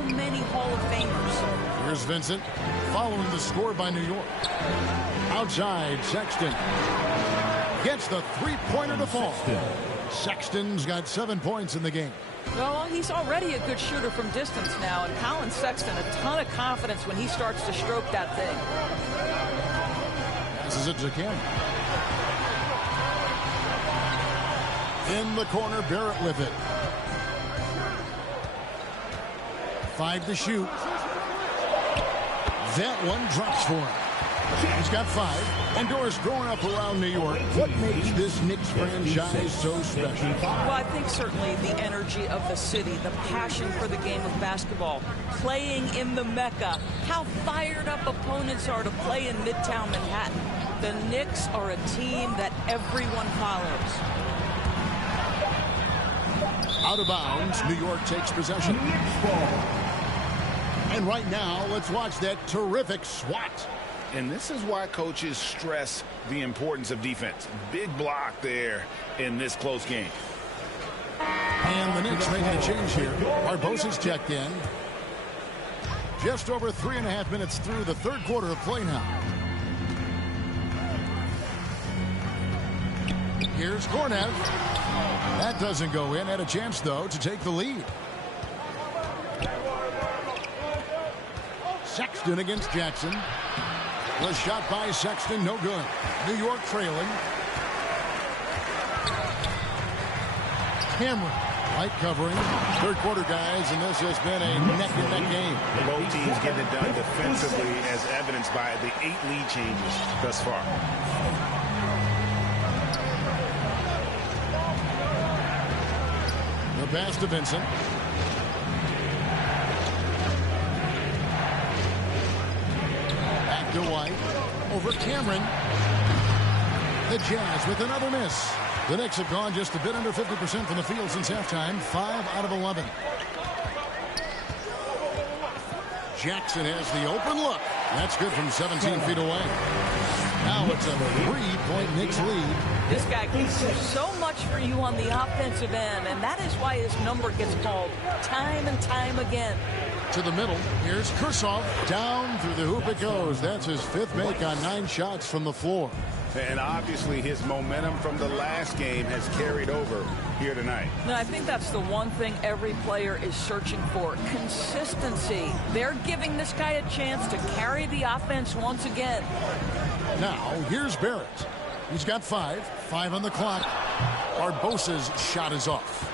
so many Hall of Famers. Here's Vincent following the score by New York. Outside, Sexton gets the three-pointer to fall. Sexton's got 7 points in the game. Well, he's already a good shooter from distance now, and Colin Sexton, a ton of confidence when he starts to stroke that thing. Passes it to Cameron. In the corner, Barrett with it. 5 to shoot. That one drops for him. He's got 5. And Doris, growing up around New York, what makes this Knicks franchise so special? Well, I think certainly the energy of the city, the passion for the game of basketball, playing in the Mecca, how fired up opponents are to play in Midtown Manhattan. The Knicks are a team that everyone follows. Out of bounds, New York takes possession. And right now, let's watch that terrific swat. And this is why coaches stress the importance of defense. Big block there in this close game. And the Knicks making a change here. Barbosa's checked in. Just over 3.5 minutes through the third quarter of play now. Here's Kornev. That doesn't go in. Had a chance, though, to take the lead. Sexton against Jackson. The shot by Sexton, no good. New York trailing. Cameron, light covering. Third quarter, guys, and this has been a neck-and-neck game. Both teams getting it done defensively, as evidenced by the 8 lead changes thus far. The pass to Vincent. Back to White. Over Cameron. The Jazz with another miss. The Knicks have gone just a bit under 50% from the field since halftime. 5 out of 11. Jackson has the open look. That's good from 17 feet away. Now it's a 3-point Knicks lead. This guy can do so much for you on the offensive end, and that is why his number gets called time and time again. To the middle. Here's Kursov. Down through the hoop it goes. That's his 5th make on 9 shots from the floor. And obviously his momentum from the last game has carried over here tonight. No, I think that's the one thing every player is searching for. Consistency. They're giving this guy a chance to carry the offense once again. Now, here's Barrett. He's got 5. 5 on the clock. Barbosa's shot is off.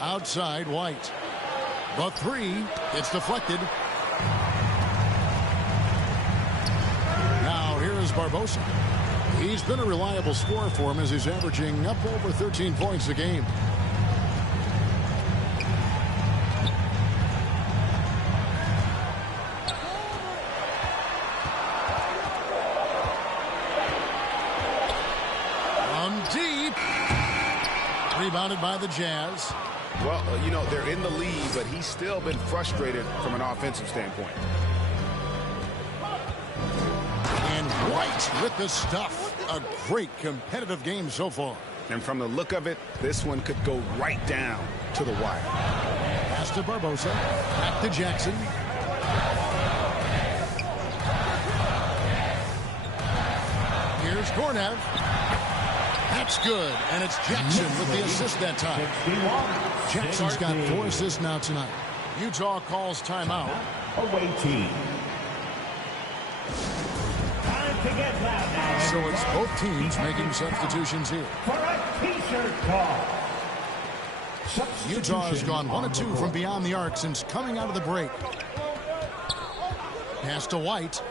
Outside, White. The 3. It's deflected. Now, here's Barbosa. He's been a reliable scorer for him as he's averaging up over 13 points a game. From deep. Rebounded by the Jazz. Well, you know, they're in the lead, but he's still been frustrated from an offensive standpoint. And White with the stuff. A great competitive game so far. And from the look of it, this one could go right down to the wire. Pass to Barbosa. Back to Jackson. Here's Kornev. That's good. And it's Jackson with the assist that time. Jackson's got 4 assists now tonight. Utah calls timeout. Away team. Time to get loud now. So it's both teams making substitutions here. For a t-shirt call. Utah has gone 1 of 2 from beyond the arc since coming out of the break. Pass to White.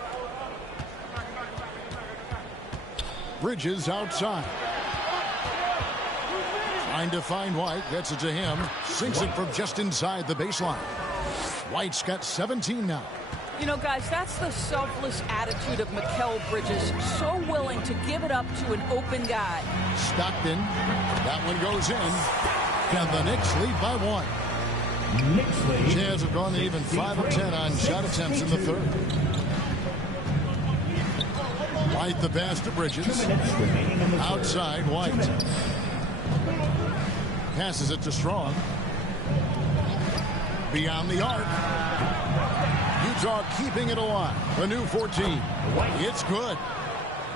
Bridges outside. Trying to find White. Gets it to him. Sinks it from just inside the baseline. White's got 17 now. You know, guys, that's the selfless attitude of Mikal Bridges. So willing to give it up to an open guy. Stockton. That one goes in. And the Knicks lead by 1. Jazz have gone to even 5 of 10 on shot attempts in the third. White the pass to Bridges. Outside, White. Passes it to Strong. Beyond the arc. Utah keeping it alive. A new 14. It's good.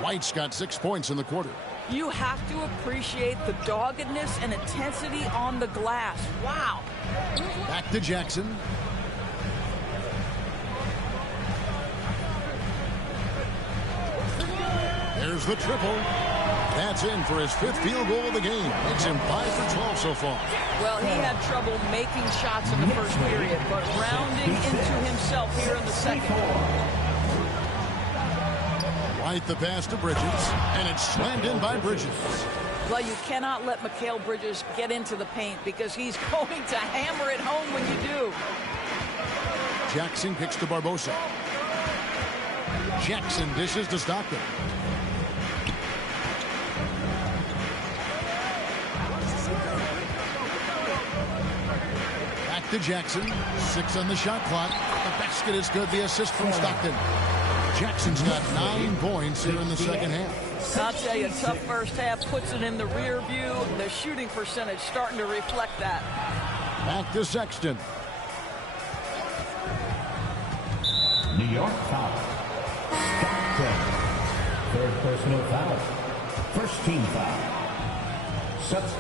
White's got 6 points in the quarter. You have to appreciate the doggedness and intensity on the glass. Wow. Back to Jackson. There's the triple. That's in for his 5th field goal of the game. Makes him 5 for 12 so far. Well, he had trouble making shots in the first period, but rounding into himself here in the second. White the pass to Bridges, and it's slammed in by Bridges. Well, you cannot let Mikal Bridges get into the paint because he's going to hammer it home when you do. Jackson kicks to Barbosa. Jackson dishes to Stockton. Back to Jackson. 6 on the shot clock. The basket is good. The assist from Stockton. Jackson's got 9 points here in the second half. I'll tell you, tough first half puts it in the rear view. The shooting percentage starting to reflect that. Back to Sexton. New York foul. Stockton. 3rd personal foul. 1st team foul.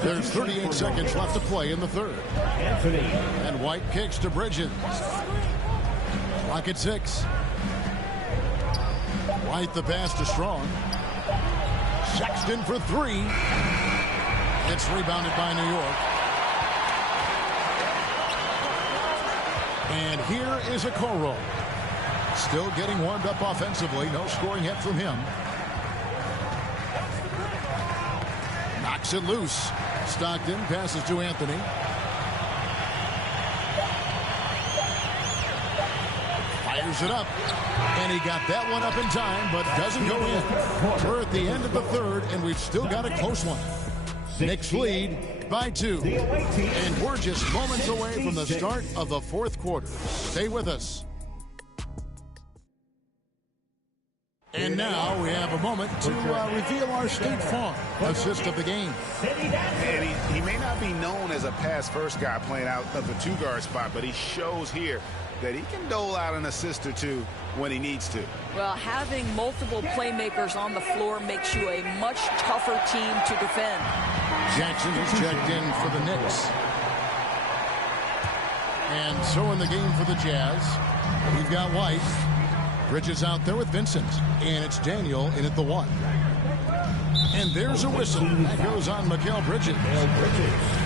There's 38 seconds left to play in the 3rd. Anthony. And White kicks to Bridges. Clock at 6. White the pass to Strong. Sexton for 3. It's rebounded by New York. And here is Okoro. Still getting warmed up offensively. No scoring yet from him. Knocks it loose. Stockton passes to Anthony. Fires it up. And he got that one up in time, but doesn't go in. We're at the end of the 3rd, and we've still got a close one. Knicks lead by 2. And we're just moments away from the start of the 4th quarter. Stay with us. And now we have a moment to reveal our State Farm assist of the game. And he may not be known as a pass-first guy playing out of the 2-guard spot, but he shows here that he can dole out an assist or 2 when he needs to. Well, having multiple playmakers on the floor makes you a much tougher team to defend. Jackson is checked in for the Knicks. And so in the game for the Jazz, we've got White. Bridges out there with Vincent. And it's Daniel in at the 1. And there's a whistle. That goes on Mikal Bridges.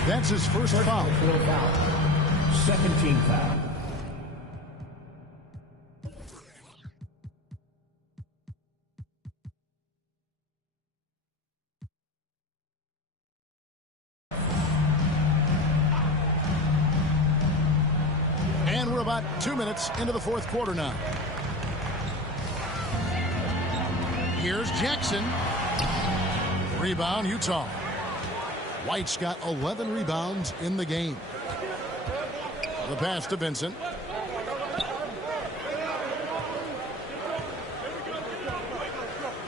That's his first foul. 2nd team foul. And we're about 2 minutes into the 4th quarter now. Here's Jackson. Rebound, Utah. White's got 11 rebounds in the game. The pass to Vincent.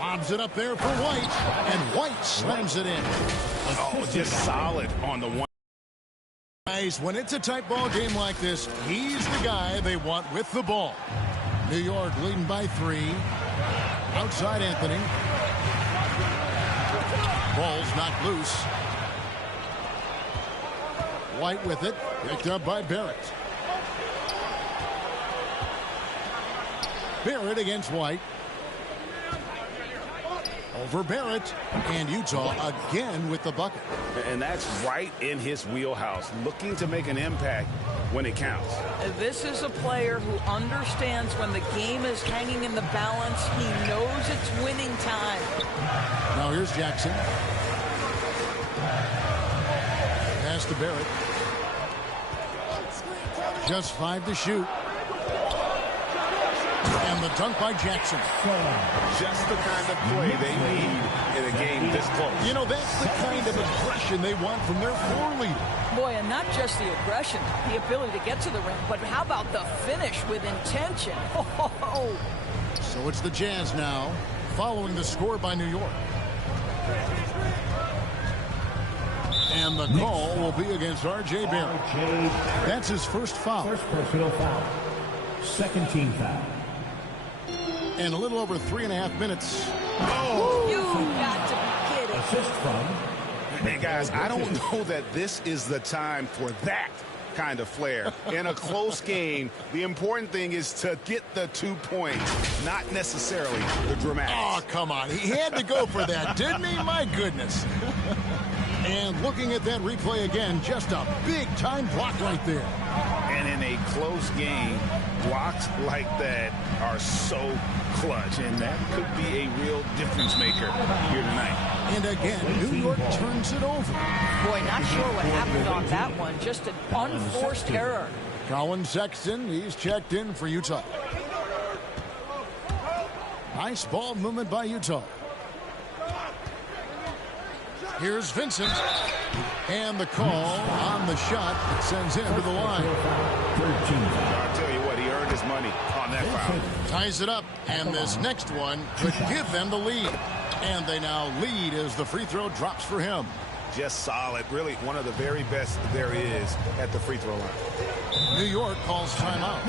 Lobs it up there for White. And White slams it in. Oh, just solid on the one. Guys, when it's a tight ball game like this, he's the guy they want with the ball. New York leading by 3. Outside Anthony. Ball's knocked loose. White with it. Picked up by Barrett. Barrett against White. Over Barrett. And Utah again with the bucket. And that's right in his wheelhouse. Looking to make an impact when it counts. This is a player who understands when the game is hanging in the balance. He knows it's winning time. Now here's Jackson. Pass to Barrett. Just 5 to shoot. And the dunk by Jackson. Just the kind of play they need in a game this close. You know, that's the kind of aggression they want from their floor leader. Boy, and not just the aggression, the ability to get to the rim, but how about the finish with intention? Oh. So it's the Jazz now, following the score by New York. And the call will be against R.J. Barrett. That's his first foul. First personal foul. Second team foul. And a little over 3.5 minutes. Oh! You got to be kidding. Assist from. Hey, guys, I don't know that this is the time for that kind of flair. In a close game, the important thing is to get the 2 points, not necessarily the dramatics. Oh, come on. He had to go for that, didn't he? My goodness. And looking at that replay again, just a big-time block right there. And in a close game, blocks like that are so clutch, and that could be a real difference maker here tonight. And again, New York turns it over. Boy, not sure what happened on that one. Just an unforced error. Colin Sexton, he's checked in for Utah. Nice ball movement by Utah. Here's Vincent. And the call on the shot that sends him to the line. I'll tell you what, he earned his money on that foul. Ties it up, and this next one could give them the lead. And they now lead as the free throw drops for him. Just solid. Really one of the very best there is at the free throw line. New York calls timeout.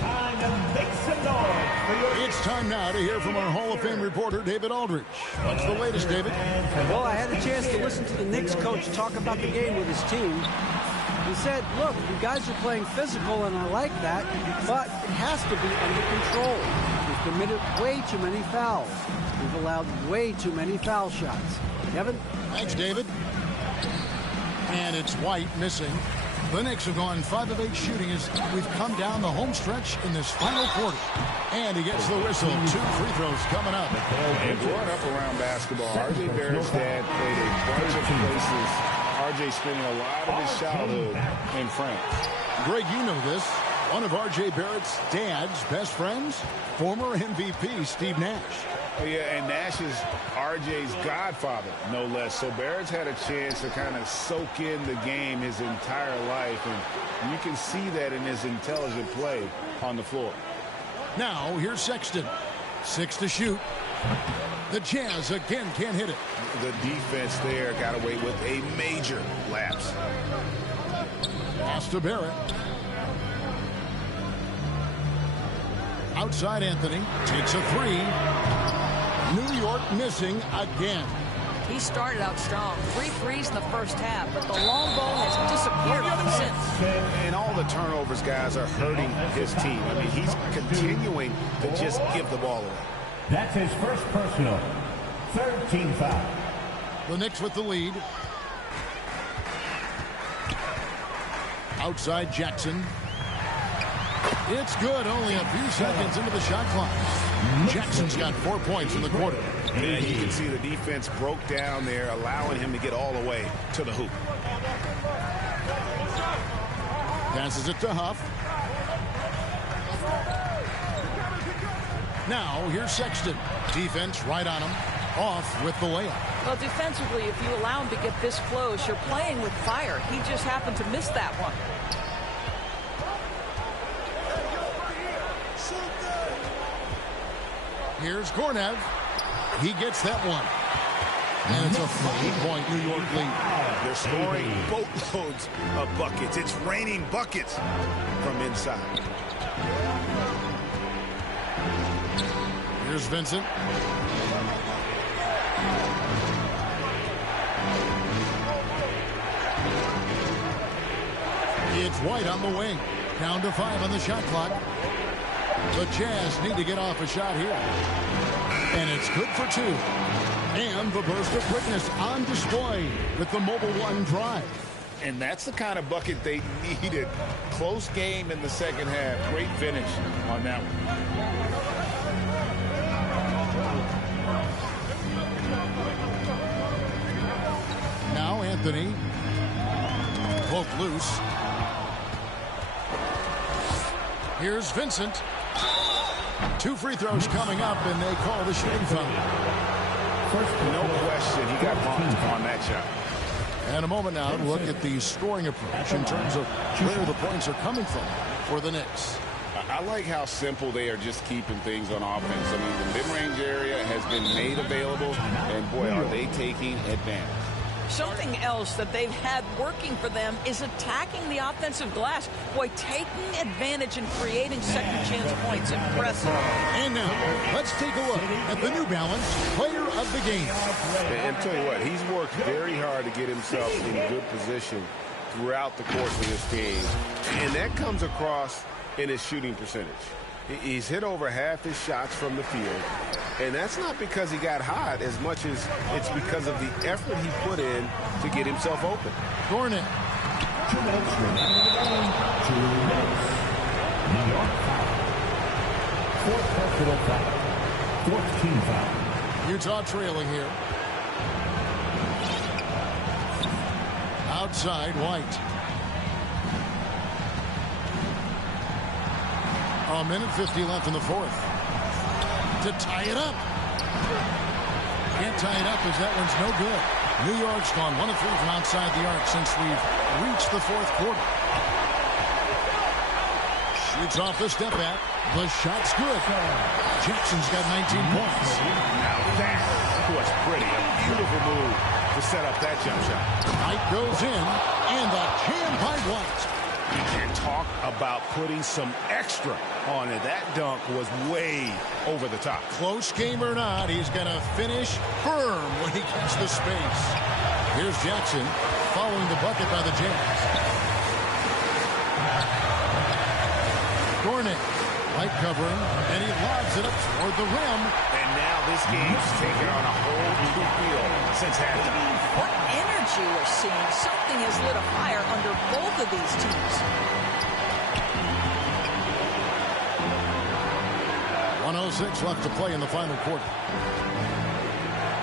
Time to make some noise for your... It's time now to hear from our Hall of Fame reporter, David Aldridge. What's the latest, David? Well, I had a chance to listen to the Knicks coach talk about the game with his team. He said, look, you guys are playing physical, and I like that, but it has to be under control. We've committed way too many fouls. We've allowed way too many foul shots. Kevin? Thanks, David. And it's White missing. The Knicks have gone 5 of 8 shooting as we've come down the home stretch in this final quarter. And he gets the whistle. 2 free throws coming up. And growing up around basketball, R.J. Barrett's dad played a bunch of places. R.J. spending a lot of his childhood in France. Greg, you know this. One of R.J. Barrett's dad's best friends, former MVP Steve Nash. Oh, yeah, and Nash is R.J.'s godfather, no less. So Barrett's had a chance to kind of soak in the game his entire life, and you can see that in his intelligent play on the floor. Now, here's Sexton. 6 to shoot. The Jazz again can't hit it. The defense there got away with a major lapse. Pass to Barrett. Outside Anthony. Takes a 3. New York missing again. He started out strong. 3 threes in the first half, but the long ball has disappeared on him since. And all the turnovers, guys, are hurting his team. I mean, he's continuing to just give the ball away. That's his first personal. Third team foul. The Knicks with the lead. Outside Jackson. It's good. Only a few seconds into the shot clock. Jackson's got 4 points in the quarter. And you can see the defense broke down there, allowing him to get all the way to the hoop. Passes it to Huff. Now, here's Sexton. Defense right on him. Off with the layup. Well, defensively, if you allow him to get this close, you're playing with fire. He just happened to miss that one. Here's Kornev. He gets that one. And it's a 5-point New York lead. They're scoring boatloads of buckets. It's raining buckets from inside. Here's Vincent. It's White on the wing. Down to 5 on the shot clock. The Jazz need to get off a shot here. And it's good for 2. And the burst of quickness on display with the Mobile One drive. And that's the kind of bucket they needed. Close game in the second half. Great finish on that one. Now Anthony. Poke loose. Here's Vincent. 2 free throws coming up, and they call the shooting foul. No question, he got bumped on that shot. And a moment now to look at the scoring approach in terms of where the points are coming from for the Knicks. I like how simple they are just keeping things on offense. I mean, the mid-range area has been made available, and boy, are they taking advantage. Something else that they've had working for them is attacking the offensive glass. Boy, taking advantage and creating second chance points. Impressive. And now, let's take a look at the New Balance Player of the Game. And tell you what, he's worked very hard to get himself in good position throughout the course of this game. And that comes across in his shooting percentage. He's hit over half his shots from the field. And that's not because he got hot as much as it's because of the effort he put in to get himself open. Gornick. 2 minutes remaining in the game. 2 minutes. New York foul. 4th personal foul. 4th team foul. Utah trailing here. Outside, White. A minute 50 left in the fourth. To tie it up. Can't tie it up as that one's no good. New York's gone 1 of 3 from outside the arc since we've reached the fourth quarter. Shoots off the step back. The shot's good. Jackson's got 19 points. Now that was pretty. A beautiful move to set up that jump shot. White goes in, and the jam by White. You can talk about putting some extra on it. That dunk was way over the top. Close game or not, he's going to finish firm when he gets the space. Here's Jackson following the bucket by the Jazz. Gornick, White covering, and he lobs it up toward the rim. And now this game's taken on a whole new feel since halftime. What energy we're seeing. Something has lit a fire under both of these teams. 1:06 left to play in the final quarter.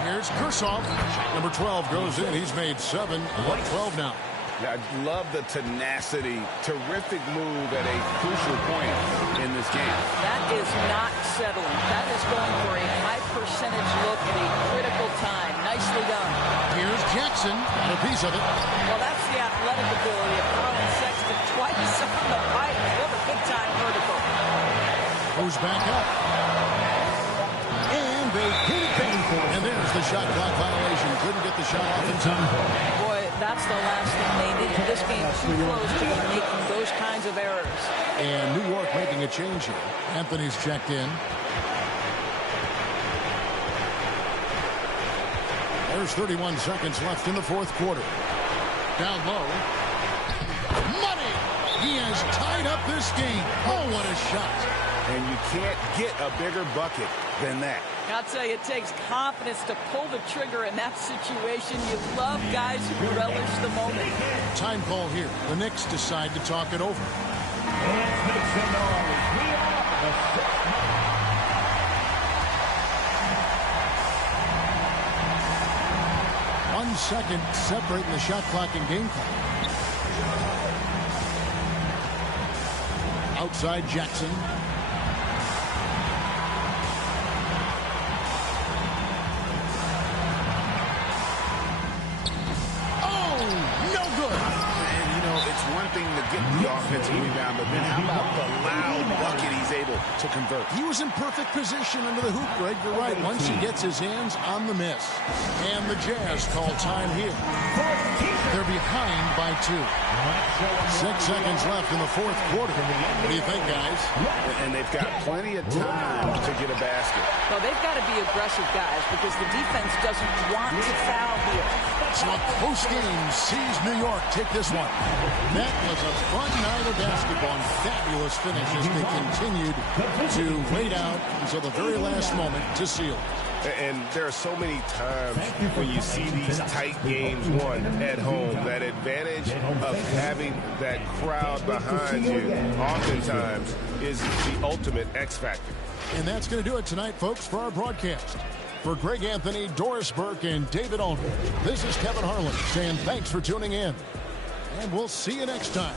Here's Kursoff. Number 12 goes in. He's made 7 of 12 now. I love the tenacity. Terrific move at a crucial point in this game. That is not settling. That is going for a high percentage look at a critical time. Nicely done. Here's Jackson. Got a piece of it. Well, that's the athletic ability of throwing Sexton twice on the pipe. What a big-time vertical. Goes back up. And they get it back. And there's the shot clock violation. Couldn't get the shot off in time. Boy, that's the last thing they needed. This game too close to be making those kinds of errors. And New York making a change here. Anthony's checked in. There's 31 seconds left in the fourth quarter. Down low. Money! He has tied up this game. Oh, what a shot. And you can't get a bigger bucket than that. I'll tell you, it takes confidence to pull the trigger in that situation. You love guys who relish the moment. Time call here. The Knicks decide to talk it over. Let's make some noise. We are the 6th man. 1 second separating the shot clock and game clock. Outside Jackson. One thing to get the offensive rebound, but then how about the loud bucket he's able to convert? He was in perfect position under the hoop, Greg. You're right. Once he gets his hands on the miss. And the Jazz call time here. They're behind by 2. 6 seconds left in the fourth quarter. What do you think, guys? And they've got plenty of time to get a basket. Well, they've got to be aggressive, guys, because the defense doesn't want to foul here. So a close game sees New York take this one. That was a fun night of basketball and fabulous finish as they continued to wait out until the very last moment to seal. And there are so many times when you see these tight games won at home, that advantage of having that crowd behind you oftentimes is the ultimate X factor. And that's going to do it tonight, folks, for our broadcast. For Greg Anthony, Doris Burke, and David Aldridge, this is Kevin Harlan saying thanks for tuning in. And we'll see you next time.